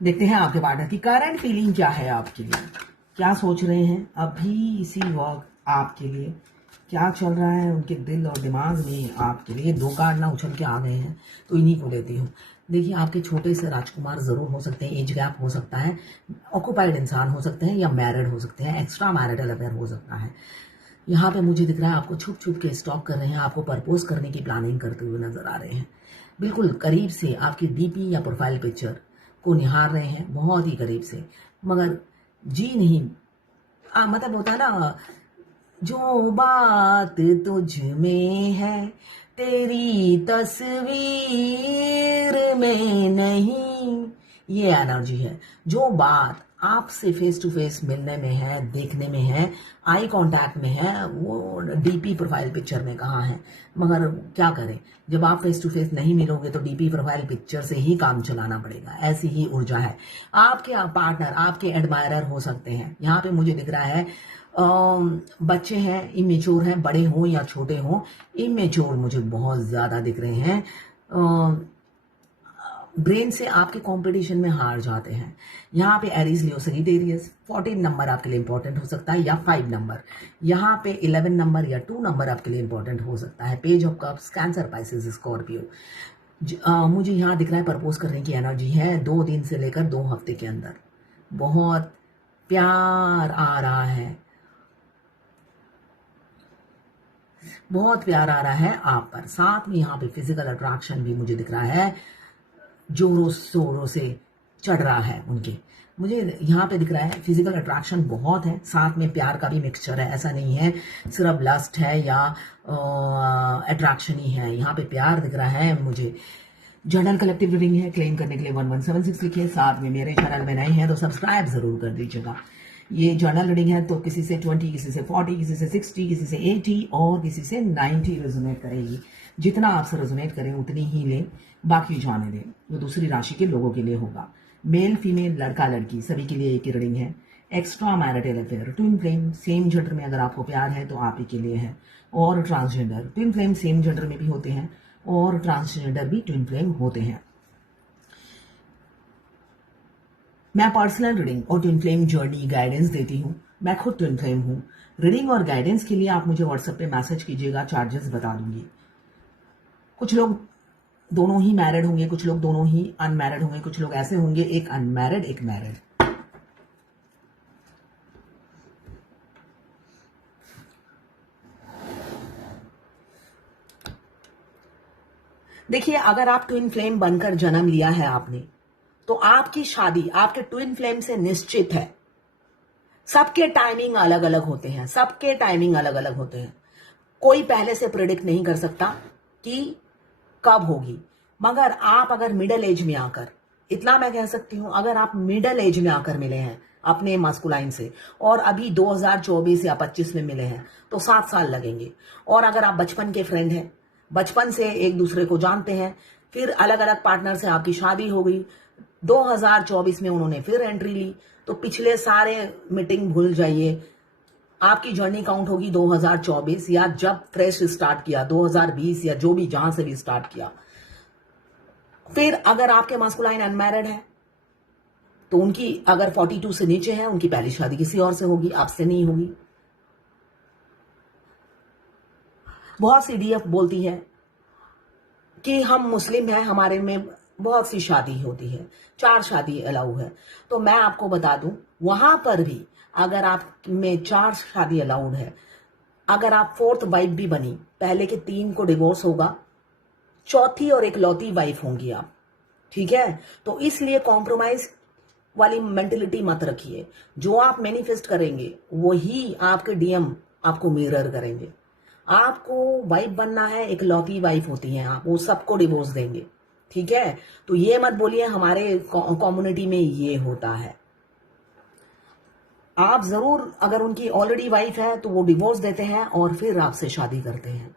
देखते हैं आपके पार्टनर की करंट फीलिंग क्या है आपके लिए, क्या सोच रहे हैं अभी इसी वक्त आपके लिए, क्या चल रहा है उनके दिल और दिमाग में आपके लिए। दो कार्ड ना उछल के आ गए हैं तो इन्हीं को लेती हूँ। देखिए, आपके छोटे से राजकुमार जरूर हो सकते हैं, एज गैप हो सकता है, ऑक्युपाइड इंसान हो सकते हैं या मैरिड हो सकते हैं, एक्स्ट्रा मैरिटल अफेयर हो सकता है। यहाँ पे मुझे दिख रहा है आपको छुप छुप के स्टॉक कर रहे हैं, आपको प्रपोज करने की प्लानिंग करते हुए नजर आ रहे हैं। बिल्कुल करीब से आपकी डीपी या प्रोफाइल पिक्चर को निहार रहे हैं, बहुत ही करीब से, मगर जी नहीं। मतलब होता है ना, जो बात तुझ में है तेरी तस्वीर में नहीं, ये एनर्जी है। जो बात आपसे फेस टू फेस मिलने में है, देखने में है, आई कांटेक्ट में है, वो डीपी प्रोफाइल पिक्चर में कहाँ है। मगर क्या करें, जब आप फेस टू फेस नहीं मिलोगे तो डीपी प्रोफाइल पिक्चर से ही काम चलाना पड़ेगा, ऐसी ही ऊर्जा है। आपके पार्टनर आपके एडमायरर हो सकते हैं। यहाँ पे मुझे दिख रहा है बच्चे हैं, इमेच्योर हैं, बड़े हों या छोटे हों, इमेच्योर मुझे बहुत ज्यादा दिख रहे हैं। ब्रेन से आपके कंपटीशन में हार जाते हैं। यहाँ पे एरीज लियो सजिटेरियस 14 नंबर आपके लिए इंपॉर्टेंट हो सकता है, या 5 नंबर। यहाँ पे 11 नंबर या 2 नंबर आपके लिए इंपॉर्टेंट हो सकता है। Page of cups, cancer, Pisces, Scorpio. मुझे यहाँ दिख रहा है प्रपोज करने की एनर्जी है 2 दिन से लेकर 2 हफ्ते के अंदर। बहुत प्यार आ रहा है, बहुत प्यार आ रहा है आप पर। साथ में यहाँ पे फिजिकल अट्रैक्शन भी मुझे दिख रहा है, जोरों शोरों से चढ़ रहा है उनके। मुझे यहाँ पे दिख रहा है फिजिकल अट्रैक्शन बहुत है, साथ में प्यार का भी मिक्सचर है। ऐसा नहीं है सिर्फ लस्ट है या अट्रैक्शन ही है, यहाँ पे प्यार दिख रहा है मुझे। जर्नल कलेक्टिव रीडिंग है, क्लेम करने के लिए 1176 लिखिए। साथ में मेरे चैनल में नए हैं तो सब्सक्राइब जरूर कर दीजिएगा। ये जर्नल रीडिंग है तो किसी से 20, किसी से 40, किसी से 60, किसी से 80 और किसी से 90 रेजोनेट करेगी। जितना आपसे रेजोनेट करें उतनी ही लें, बाकी जाने दें। वो दूसरी राशि के लोगों के लिए होगा। मेल फीमेल, लड़का लड़की सभी के लिए एक ही रीडिंग है। Extra marital affair, twin flame, same gender में अगर आपको प्यार है तो आप ही के लिए है। और transgender, twin flame same gender में भी होते हैं और ट्रांसजेंडर भी ट्विन फ्लेम होते हैं। मैं पर्सनल रीडिंग और ट्विन फ्लेम जर्नी गाइडेंस देती हूँ। मैं खुद ट्विन फ्लेम हूँ। रीडिंग और गाइडेंस के लिए आप मुझे व्हाट्सएप पे मैसेज कीजिएगा, चार्जेस बता दूंगी। कुछ लोग दोनों ही मैरिड होंगे, कुछ लोग दोनों ही अनमैरिड होंगे, कुछ लोग ऐसे होंगे एक अनमैरिड एक मैरिड। देखिए, अगर आप ट्विन फ्लेम बनकर जन्म लिया है आपने, तो आपकी शादी आपके ट्विन फ्लेम से निश्चित है। सबके टाइमिंग अलग अलग होते हैं, सबके टाइमिंग अलग अलग होते हैं। कोई पहले से प्रिडिक्ट नहीं कर सकता कि कब होगी। मगर आप अगर मिडिल एज में आकर, इतना मैं कह सकती हूं, अगर आप मिडिल एज में आकर मिले हैं अपने मास्कुलाइन से और अभी 2024 या 25 में मिले हैं तो 7 साल लगेंगे। और अगर आप बचपन के फ्रेंड हैं, बचपन से एक दूसरे को जानते हैं, फिर अलग अलग पार्टनर से आपकी शादी हो गई, 2024 में उन्होंने फिर एंट्री ली, तो पिछले सारे मीटिंग भूल जाइए। आपकी जर्नी काउंट होगी 2024 या जब फ्रेश स्टार्ट किया 2020 या जो भी जहां से भी स्टार्ट किया। फिर अगर आपके मास्कुलाइन अनमैरिड है तो उनकी अगर 42 से नीचे है, उनकी पहली शादी किसी और से होगी, आपसे नहीं होगी। बहुत सी डीएफ बोलती है कि हम मुस्लिम हैं, हमारे में बहुत सी शादी होती है, 4 शादी अलाउ है। तो मैं आपको बता दूं, वहां पर भी अगर आप में 4 शादी अलाउड है, अगर आप 4th वाइफ भी बनी, पहले के 3 को डिवोर्स होगा, चौथी और इकलौती वाइफ होंगी आप। ठीक है, तो इसलिए कॉम्प्रोमाइज वाली मेंटेलिटी मत रखिए। जो आप मैनिफेस्ट करेंगे वही आपके डीएम आपको मिरर करेंगे। आपको वाइफ बनना है, इकलौती वाइफ होती हैं आप, वो सबको डिवोर्स देंगे। ठीक है, तो ये मत बोलिए हमारे कम्युनिटी में ये होता है। आप जरूर, अगर उनकी ऑलरेडी वाइफ है तो वो डिवोर्स देते हैं और फिर आपसे शादी करते हैं।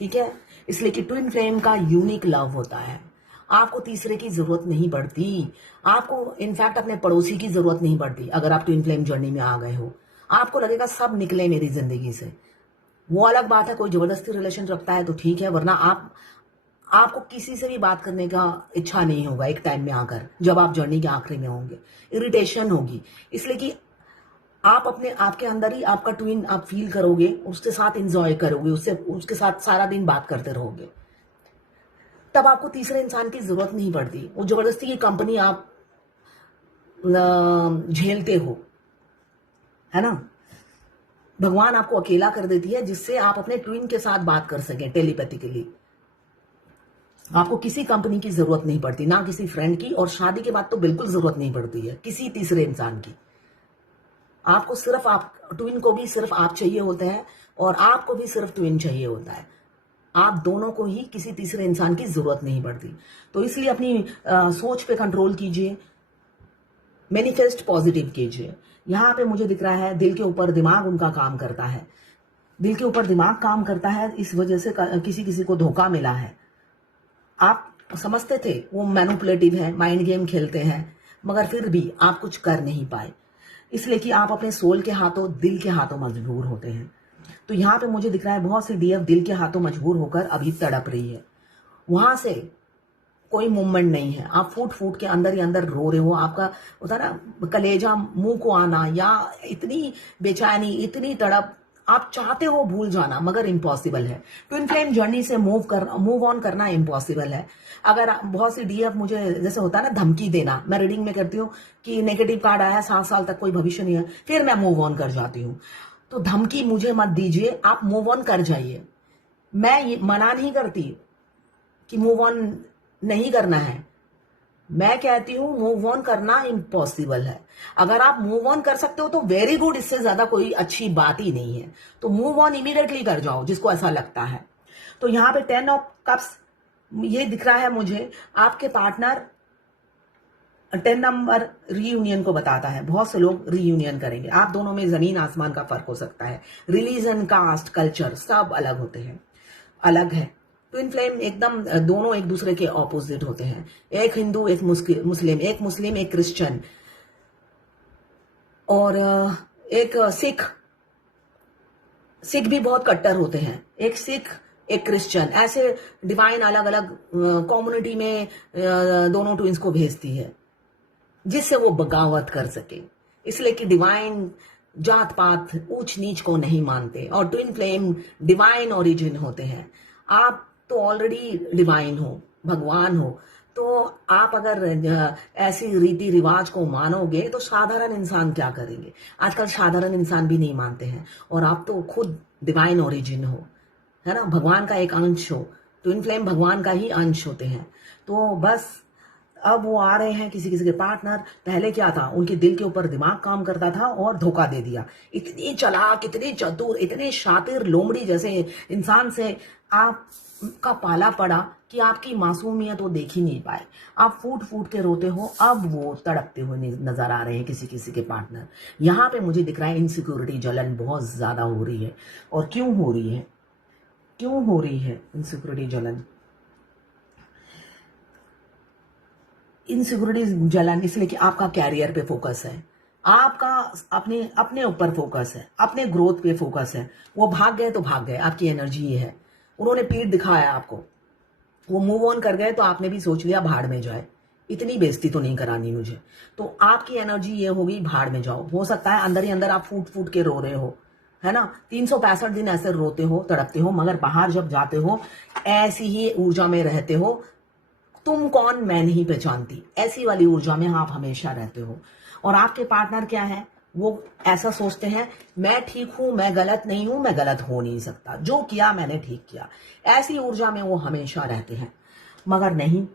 ठीक है, इसलिए कि ट्विन फ्लेम का यूनिक लव होता है। आपको तीसरे की जरूरत नहीं पड़ती, आपको इनफैक्ट अपने पड़ोसी की जरूरत नहीं पड़ती। अगर आप ट्विन फ्लेम जर्नी में आ गए हो, आपको लगेगा सब निकले मेरी जिंदगी से। वो अलग बात है, कोई जबरदस्ती रिलेशन रखता है तो ठीक है, वरना आपको किसी से भी बात करने का इच्छा नहीं होगा एक टाइम में आकर, जब आप जर्नी के आखिरी में होंगे। इरिटेशन होगी, इसलिए कि आप अपने आपके अंदर ही आपका ट्विन आप फील करोगे, उसके साथ एंजॉय करोगे, उसके साथ सारा दिन बात करते रहोगे। तब आपको तीसरे इंसान की जरूरत नहीं पड़ती। वो जबरदस्ती की कंपनी आप झेलते हो, है ना। भगवान आपको अकेला कर देती है जिससे आप अपने ट्विन के साथ बात कर सकें टेलीपैथिकली। आपको किसी कंपनी की जरूरत नहीं पड़ती, ना किसी फ्रेंड की, और शादी के बाद तो बिल्कुल जरूरत नहीं पड़ती है किसी तीसरे इंसान की। आपको सिर्फ आप ट्विन को भी सिर्फ आप चाहिए होते हैं, और आपको भी सिर्फ ट्विन चाहिए होता है। आप दोनों को ही किसी तीसरे इंसान की जरूरत नहीं पड़ती। तो इसलिए अपनी सोच पे कंट्रोल कीजिए, मैनिफेस्ट पॉजिटिव कीजिए। यहाँ पे मुझे दिख रहा है दिल के ऊपर दिमाग उनका काम करता है, दिल के ऊपर दिमाग काम करता है, इस वजह से किसी किसी को धोखा मिला है। आप समझते थे वो मैनिपुलेटिव है, माइंड गेम खेलते हैं, मगर फिर भी आप कुछ कर नहीं पाए, इसलिए कि आप अपने सोल के हाथों, दिल के हाथों मजबूर होते हैं। तो यहाँ पे मुझे दिख रहा है बहुत सी डीएफ दिल के हाथों मजबूर होकर अभी तड़प रही है, वहां से कोई मूवमेंट नहीं है। आप फूट फूट के अंदर ही अंदर रो रहे हो, आपका होता है ना कलेजा मुंह को आना, या इतनी बेचैनी, इतनी तड़प, आप चाहते हो भूल जाना मगर इम्पॉसिबल है। ट्विन फ्लेम जर्नी से मूव ऑन करना इम्पॉसिबल है। अगर बहुत सी डीएफ मुझे जैसे होता है ना धमकी देना, मैं रीडिंग में करती हूँ कि नेगेटिव कार्ड आया, 7 साल तक कोई भविष्य नहीं है, फिर मैं मूव ऑन कर जाती हूँ। तो धमकी मुझे मत दीजिए, आप मूव ऑन कर जाइए। मैं ये मना नहीं करती कि मूव ऑन नहीं करना है, मैं कहती हूं मूव ऑन करना इम्पॉसिबल है। अगर आप मूव ऑन कर सकते हो तो वेरी गुड, इससे ज्यादा कोई अच्छी बात ही नहीं है। तो मूव ऑन इमीडिएटली कर जाओ जिसको ऐसा लगता है। तो यहाँ पे 10 ऑफ कप्स ये दिख रहा है मुझे, आपके पार्टनर 10 नंबर रीयूनियन को बताता है। बहुत से लोग रीयूनियन करेंगे, आप दोनों में जमीन आसमान का फर्क हो सकता है, रिलीजन, कास्ट, कल्चर सब अलग होते हैं, अलग है। ट्विन फ्लेम एकदम दोनों एक दूसरे के ऑपोजिट होते हैं, एक हिंदू एक मुस्लिम, एक मुस्लिम एक क्रिश्चियन, और एक सिख भी बहुत कट्टर होते हैं, एक सिख एक क्रिश्चियन, ऐसे डिवाइन अलग अलग कम्युनिटी में दोनों ट्विंस को भेजती है जिससे वो बगावत कर सके। इसलिए कि डिवाइन जात पात ऊंच नीच को नहीं मानते, और ट्विन फ्लेम डिवाइन ओरिजिन होते हैं। आप तो ऑलरेडी डिवाइन हो, भगवान हो, तो आप अगर ऐसी रीति रिवाज को मानोगे तो साधारण इंसान क्या करेंगे। आजकल साधारण इंसान भी नहीं मानते हैं, और आप तो खुद डिवाइन ओरिजिन हो, है ना, भगवान का एक अंश हो। ट्विन फ्लेम भगवान का ही अंश होते हैं। तो बस अब वो आ रहे हैं किसी किसी के पार्टनर। पहले क्या था, उनके दिल के ऊपर दिमाग काम करता था और धोखा दे दिया। इतनी चालाक, इतनी चतुर, इतने शातिर लोमड़ी जैसे इंसान से आपका पाला पड़ा कि आपकी मासूमियत वो देख ही नहीं पाए। आप फूट फूट के रोते हो, अब वो तड़पते हुए नजर आ रहे हैं किसी किसी के पार्टनर। यहाँ पे मुझे दिख रहा है इनसिक्योरिटी, जलन बहुत ज्यादा हो रही है। और क्यों हो रही है, क्यों हो रही है इनसिक्योरिटी, जलन? इनसिक्योरिटी जलन इसलिए कि आपका कैरियर पे फोकस है, आपका अपने ऊपर फोकस है, अपने ग्रोथ पे फोकस है। वो भाग गए तो भाग गए, आपकी एनर्जी ये है। उन्होंने पीठ दिखाया आपको, वो मूव ऑन कर गए तो आपने भी सोच लिया भाड़ में जाए, इतनी बेइज्जती तो नहीं करानी मुझे। तो आपकी एनर्जी ये होगी भाड़ में जाओ। हो सकता है अंदर ही अंदर आप फूट फूट के रो रहे हो, है ना, 365 दिन ऐसे रोते हो, तड़पते हो, मगर बाहर जब जाते हो ऐसी ही ऊर्जा में रहते हो। तुम कौन मैं नहीं पहचानती, ऐसी वाली ऊर्जा में आप हमेशा रहते हो। और आपके पार्टनर क्या है, वो ऐसा सोचते हैं मैं ठीक हूं, मैं गलत नहीं हूं, मैं गलत हो नहीं सकता, जो किया मैंने ठीक किया। ऐसी ऊर्जा में वो हमेशा रहते हैं। मगर नहीं,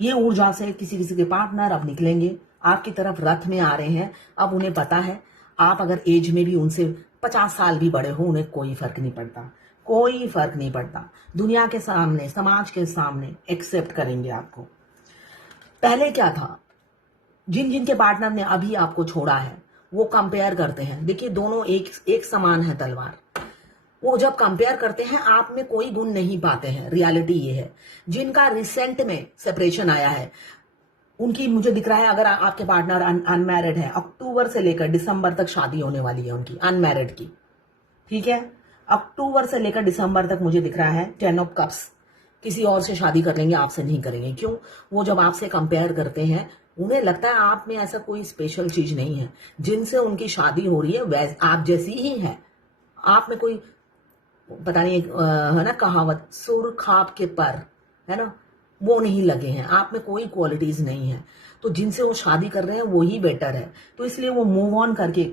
ये ऊर्जा से किसी किसी के पार्टनर अब निकलेंगे, आपकी तरफ रथ में आ रहे हैं। अब उन्हें पता है आप अगर एज में भी उनसे 50 साल भी बड़े हो, उन्हें कोई फर्क नहीं पड़ता, कोई फर्क नहीं पड़ता। दुनिया के सामने, समाज के सामने एक्सेप्ट करेंगे आपको। पहले क्या था, जिन जिन के पार्टनर ने अभी आपको छोड़ा है वो कंपेयर करते हैं। देखिए दोनों एक समान है तलवार। वो जब कंपेयर करते हैं आप में कोई गुण नहीं पाते हैं। रियलिटी ये है, जिनका रिसेंट में सेपरेशन आया है उनकी मुझे दिख रहा है, अगर आपके पार्टनर अनमैरिड है, अक्टूबर से लेकर दिसंबर तक शादी होने वाली है उनकी, अनमैरिड की, ठीक है। अक्टूबर से लेकर दिसंबर तक मुझे दिख रहा है 10 ऑफ कप्स, किसी और से शादी कर लेंगे, आपसे नहीं करेंगे। क्यों? वो जब आपसे कंपेयर करते हैं, उन्हें लगता है आप में ऐसा कोई स्पेशल चीज नहीं है। जिनसे उनकी शादी हो रही है वैसे आप जैसी ही है। आप में कोई पता नहीं, है ना कहावत, सुर खाप के पर, है ना, वो नहीं लगे हैं। आप में कोई क्वालिटीज नहीं है। तो जिनसे वो शादी कर रहे हैं वो ही बेटर है। तो इसलिए वो मूव ऑन करके,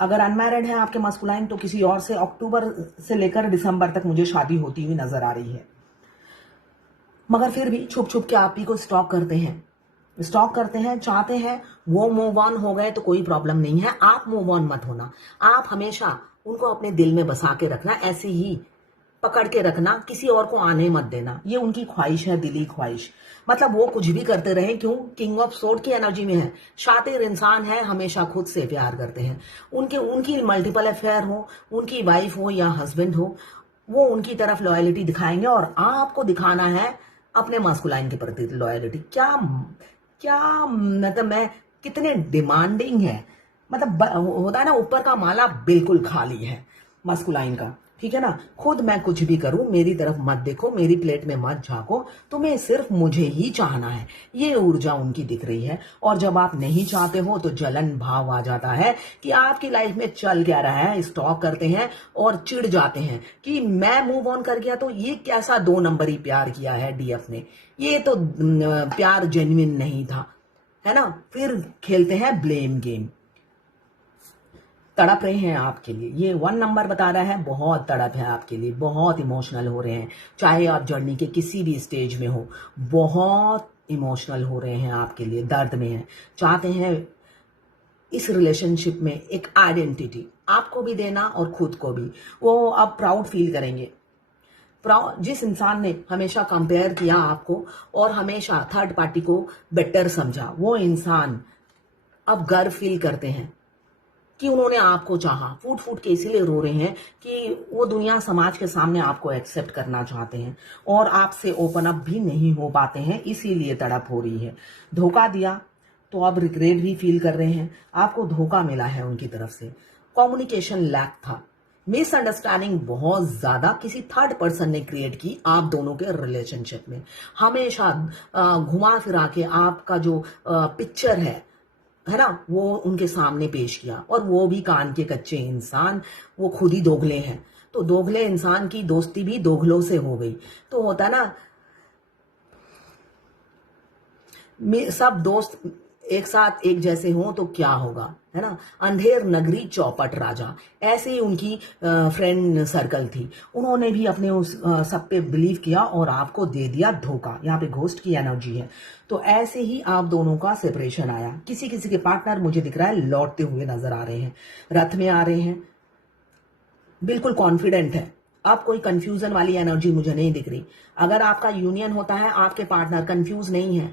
अगर अनमैरिड है आपके मस्कुलाइन, तो किसी और से अक्टूबर से लेकर दिसंबर तक मुझे शादी होती हुई नजर आ रही है। मगर फिर भी छुप छुप के आप ही को स्टॉक करते हैं, चाहते हैं वो मूव ऑन हो गए तो कोई प्रॉब्लम नहीं है। आप मूव ऑन मत होना। आप हमेशा उनको अपने दिल में बसा के रखना, ऐसे ही पकड़ के रखना, किसी और को आने मत देना। ये उनकी ख्वाहिश है, दिली ख्वाहिश। मतलब वो कुछ भी करते रहे, क्यों? किंग ऑफ सोर्ड की एनर्जी में है, शातिर इंसान है, हमेशा खुद से प्यार करते हैं। उनकी मल्टीपल अफेयर हो, उनकी वाइफ हो या हस्बैंड हो, वो उनकी तरफ लॉयलिटी दिखाएंगे और आपको दिखाना है अपने मास्कुलाइन के प्रति लॉयलिटी। क्या क्या मतलब, मैं कितने डिमांडिंग है। मतलब होता है ना, ऊपर का माला बिल्कुल खाली है मास्कुलाइन का, ठीक है ना। खुद मैं कुछ भी करूं, मेरी तरफ मत देखो, मेरी प्लेट में मत झांको, तुम्हें सिर्फ मुझे ही चाहना है, ये ऊर्जा उनकी दिख रही है। और जब आप नहीं चाहते हो तो जलन भाव आ जाता है कि आपकी लाइफ में चल क्या रहा है। स्टॉक करते हैं और चिढ़ जाते हैं कि मैं मूव ऑन कर गया तो ये कैसा 2 नंबरी प्यार किया है डीएफ ने, ये तो प्यार जेन्युइन नहीं था, है ना। फिर खेलते हैं ब्लेम गेम। तड़प रहे हैं आपके लिए, ये 1 नंबर बता रहा है, बहुत तड़प है आपके लिए, बहुत इमोशनल हो रहे हैं। चाहे आप जर्नी के किसी भी स्टेज में हो, बहुत इमोशनल हो रहे हैं आपके लिए, दर्द में है। चाहते हैं इस रिलेशनशिप में एक आइडेंटिटी आपको भी देना और खुद को भी। वो अब प्राउड फील करेंगे। जिस इंसान ने हमेशा कंपेयर किया आपको और हमेशा थर्ड पार्टी को बेटर समझा, वो इंसान अब गर्व फील करते हैं कि उन्होंने आपको चाहा। फूट फूट के इसीलिए रो रहे हैं कि वो दुनिया समाज के सामने आपको एक्सेप्ट करना चाहते हैं और आपसे ओपन अप भी नहीं हो पाते हैं, इसीलिए तड़प हो रही है। धोखा दिया तो अब रिग्रेट भी फील कर रहे हैं। आपको धोखा मिला है उनकी तरफ से, कम्युनिकेशन लैक था, मिसअंडरस्टैंडिंग बहुत ज्यादा किसी थर्ड पर्सन ने क्रिएट की आप दोनों के रिलेशनशिप में। हमेशा घुमा फिरा के आपका जो पिक्चर है ना, वो उनके सामने पेश किया। और वो भी कान के कच्चे इंसान, वो खुद ही दोगले हैं। तो दोगले इंसान की दोस्ती भी दोगलों से हो गई। तो होता ना, सब दोस्त एक साथ एक जैसे हों तो क्या होगा, है ना। अंधेर नगरी चौपट राजा, ऐसे ही उनकी फ्रेंड सर्कल थी। उन्होंने भी अपने उस सब पे बिलीव किया और आपको दे दिया धोखा। यहाँ पे घोस्ट की एनर्जी है। तो ऐसे ही आप दोनों का सेपरेशन आया। किसी किसी के पार्टनर मुझे दिख रहा है लौटते हुए नजर आ रहे हैं, रथ में आ रहे हैं, बिल्कुल कॉन्फिडेंट है। अब कोई कंफ्यूजन वाली एनर्जी मुझे नहीं दिख रही। अगर आपका यूनियन होता है, आपके पार्टनर कंफ्यूज नहीं है,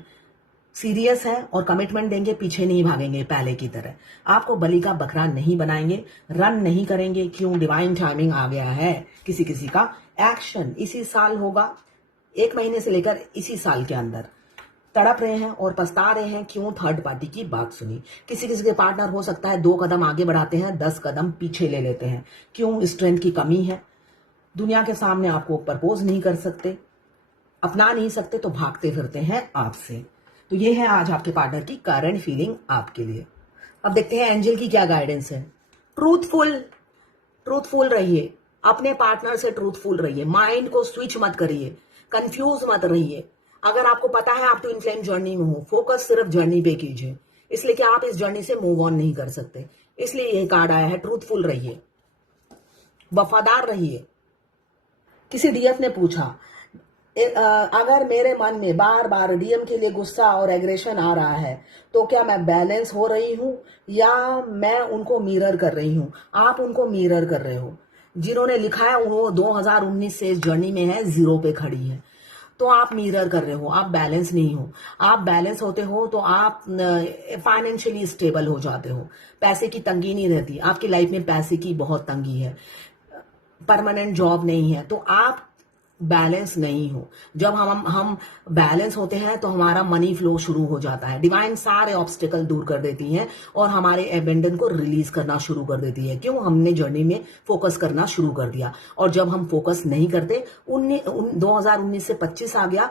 सीरियस है और कमिटमेंट देंगे, पीछे नहीं भागेंगे पहले की तरह। आपको बलि का बकरा नहीं बनाएंगे, रन नहीं करेंगे। क्यों? डिवाइन टाइमिंग आ गया है। किसी किसी का एक्शन इसी साल होगा, 1 महीने से लेकर इसी साल के अंदर। तड़प रहे हैं और पछता रहे हैं, क्यों? थर्ड पार्टी की बात सुनी। किसी किसी के पार्टनर हो सकता है 2 कदम आगे बढ़ाते हैं, 10 कदम पीछे ले लेते हैं। क्यों? स्ट्रेंथ की कमी है। दुनिया के सामने आपको प्रपोज नहीं कर सकते, अपना नहीं सकते, तो भागते फिरते हैं आपसे। तो ये है आज आपके पार्टनर की करंट फीलिंग आपके लिए। अब देखते हैं एंजल की क्या गाइडेंस है। ट्रूथफुल रहिए, अपने पार्टनर से ट्रूथफुल रहिए, माइंड को स्विच मत करिए, कंफ्यूज मत रहिए। अगर आपको पता है आप ट्विन फ्लेम जर्नी में हो, फोकस सिर्फ जर्नी पे कीजिए, इसलिए कि आप इस जर्नी से मूव ऑन नहीं कर सकते। इसलिए ये कार्ड आया है, ट्रूथफुल रहिए, वफादार रहिए। किसी डीएफ ने पूछा, अगर मेरे मन में बार बार डीएम के लिए गुस्सा और एग्रेशन आ रहा है तो क्या मैं बैलेंस हो रही हूं या मैं उनको मिरर कर रही हूं? आप उनको मिरर कर रहे हो। जिन्होंने लिखा है वो 2019 से इस जर्नी में है, 0 पे खड़ी है। तो आप मिरर कर रहे हो, आप बैलेंस नहीं हो। आप बैलेंस होते हो तो आप फाइनेंशियली स्टेबल हो जाते हो, पैसे की तंगी नहीं रहती। आपकी लाइफ में पैसे की बहुत तंगी है, परमानेंट जॉब नहीं है, तो आप बैलेंस नहीं हो। जब हम बैलेंस होते हैं तो हमारा मनी फ्लो शुरू हो जाता है। डिवाइन सारे ऑब्स्टिकल दूर कर देती है और हमारे एबेंडन को रिलीज करना शुरू कर देती है। क्यों? हमने जर्नी में फोकस करना शुरू कर दिया। और जब हम फोकस नहीं करते, 2019 से 25 आ गया,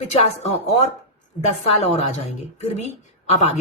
50 और 10 साल और आ जाएंगे, फिर भी आप आगे